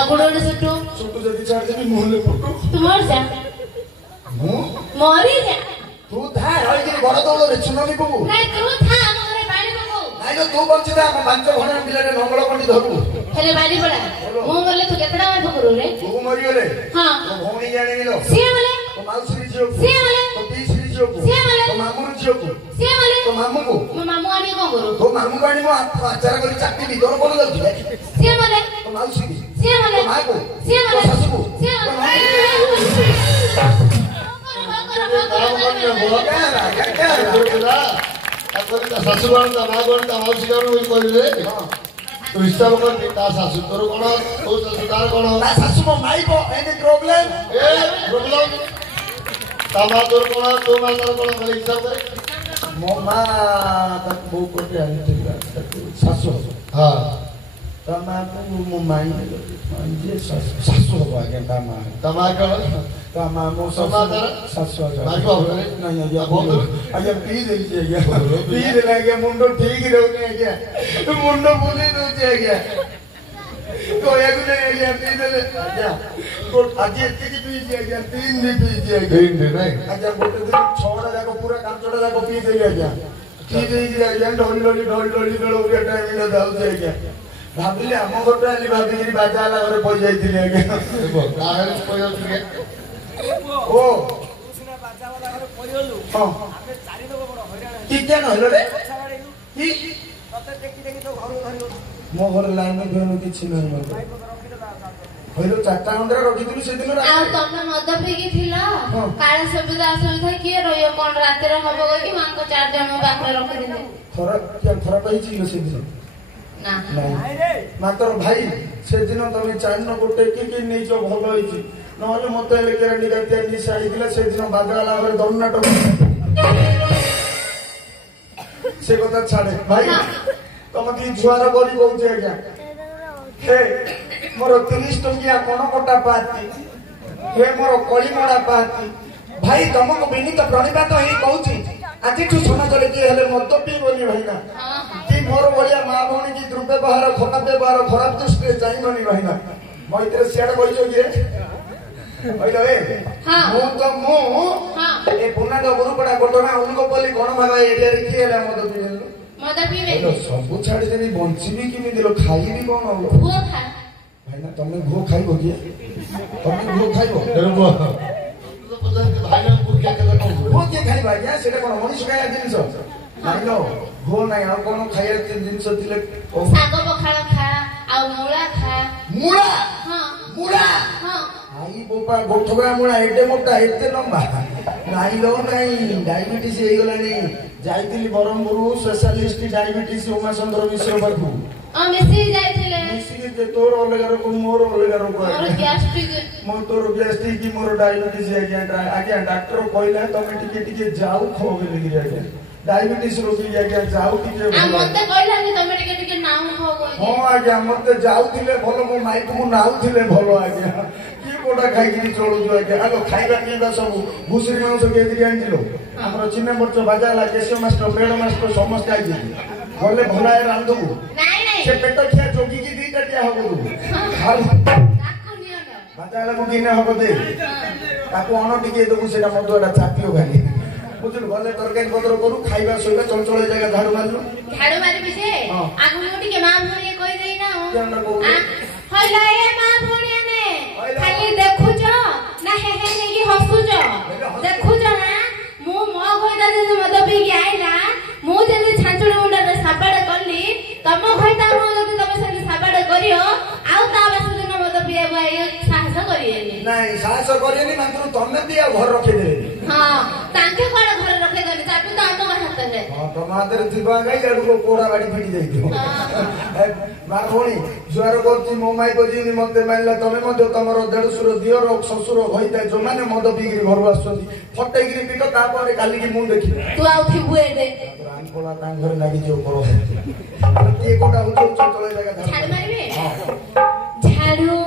आगुड़ों ने सुटो जल्दी चार जल्दी मुहल्ले फोटो तू मर जा मरी जा तू था और ये बड़ा तो रे सुनामी को नहीं तू था हमरे बाड़ी को नहीं तो तू बंची था हम पांच घंटा मिले रे नंगल पंडित धरू हेले बाड़ी पड़ा मु गले तू केतडा में ठोकरू रे तू मरी गले हां तो भौणी जाने मिलो से बोले तो माउसी जियो से बोले तो पीस जियो से बोले तो मामू जियो से बोले तो मामू को मो मामू आनी को करू तो मामू को आनी मो आचार करी चाकरी भीतर बोल जाउछ से बोले तो माउसी से बोले तो मां को से बोले सासू को से बोले शाशुबान मागण माउसी गान कहले तू हिसाब कर शाशु तोर कौन तो शाशु तार कौन शाशु मो माई को एनी प्रॉब्लम प्रॉब्लम तामा तोर कौन तो मां तार कौन बोले हिसाब कर मो मां तक बो कोटे आनी शाशु हां तामा को मो माई जे शाशु हो गया तामा कौन तामा मो शाशु माई को नहीं आया पी दे गया पी दे गया मुंडो ठीक रहने गया मुंडो बुली दो गया तो एक ने गया पी दे आजा तो आज इतनी पी गया तीन दिन पी गया तीन दिन नहीं आजा गोटे दिन छोड़ा जाको पूरा काम छोड़ा जाको पी दे गया पी दे गया ढोली बेलो उरे टाइम में दाउ दे गया भाबिले हम गोटे आली भाबिगिरी बाजा वाला घरे पई जाईथिले आगे देखो काहे पई जाउथि ओ सुना बाजा वाला घरे पई होलु हां आमे चारि लोग बड़ हैरान की के न हलो रे की तते देखि तो घर धरियो मो घर लाइन में भेनु किछि नै मते हलो चारटा अंडा रखिथिलु से दिन आ तमे मद फेगी थिला काळे सुविधा असुविधा के रहियो कोन राते रे हबो कि मां को चार जन बाकरे रखि दिले थोड़ा पाइछि से दिन ना नहीं रे मात्र भाई से दिन तमे चाइन गोटे की नहीं जो भलो होइछि नहले मते ले केरांडी गाते निशा हिदिला से दिन बादला घरे दौनाट से কথা ছাড়ে ভাই তুমি কি জুয়ার গরি কইছে আজ্ঞা হে মোর 30 টঙ্কিয়া কোন কোটা পাতি হে মোর কলিমড়া পাতি ভাই তমको বিনীত প্রণিপাত হেই কହୁছি আজিঠু সমাজরে কি হেলে মত পি বলি ভাইনা कि मोर बलिया मां भौणी की दुर्व्यवहार खराब दृष्टि चाहिए भाईना मैत्र सियाड़ बोलछो कि ओइलो ए हां मु ए पुनाद गुरुपड़ा घटना उनको बोली कोन भागा एरिया रे की हेला मद पीवे सब छाड़ी देनी बंचीबी कि दिलो खाइबी कोन हो भो खा भाईना तुमने भो खाइबो कि तुमने भो खाइबो देखो तो पता भाईना को क्या कहता भो के खाइबा या सेटा कोन मनुष्य खाया जिनिस नहीं नो भो नहीं आ कोन खाया जिनिस थिले साग पखाळ खा आ मूला खा मूला हां मूला हां आई बोपा गोठगरा मूला एटे मोटा एते लंबा नहीं लो नहीं डायबिटीज हे गलानी जाइतिली बरमपुर स्पेशलिस्ट डायबिटीज उमा चंद्र मिश्र बाबू आ मेसी जाइतिले मेसी के तोर अलगारो को मोर अलगारो को मोर गैस्ट्रिक मोर तोर गैस्ट्रिक की मोर डायबिटीज आगे डॉक्टर कहला तमे टिके जाऊ खोगे लगी आगे डायबिटीज रोगी आगे जाऊ टिके आ मते कहला कि तमे टिके नाम खोगो हां आगे मते जाऊ थिले भलो मो माइक मु नाउ थिले भलो आगे की कोडा खाइ कि चलु जो आगे आलो खाइबा पीबा सब भुसरी मांस के दिया आंजिलो हमरो चिन्ह मोर बाजा ला केशव मास्टर पेड़ मास्टर समस्त आई बोले भला रांधू नहीं से पेट खिया जोगी की दी टटिया होगो तू खाल ताको नियो न बाजा ला को किने होगो दे ताको अन टिके देबु सेटा मधुरा चापियो गाली बुझल गले तरकारी पत्र करू खाइबा सोइबा चंचल जगह झाड़ू मारलु झाड़ू मारी बिसे आगु मोटी के मां भोणी कहि देई ना केना को हला ए मां भोणी ने खाली देखुजो ना हे नेकी हसुजो देखुजो ना मु मो घोइदा जे मद पी के आइला मु जे छांचुड़ी मुंडा रे साबाडे करली तम घोइदा मु जदी तमे संगे साबाडे करियो आउ ता बास दिन मद पिया भाई साहस करिएनी नहीं साहस करिएनी मात्र तमे दिया घर रखे दे हां तांके कोन घर रखे देनी चापी तो हम हाथ रे हां टमाटर दिबा गई लडू को कोड़ा गाड़ी फिटी जाई थी मां भोणी जुआर करती मो माई को जीनी मते मानला तमे मते तमरो देडसुर दियर ससुर होइता जो माने मद पीगिरी घर आसुंदी फटेगिरी पिट ता परे काली की मुंह देखि तू आउ थी बुए दे रान कोला ता घर लागि जो करो के कोटा हुचो चले जगह झाड़ू मारबे हां झाड़ू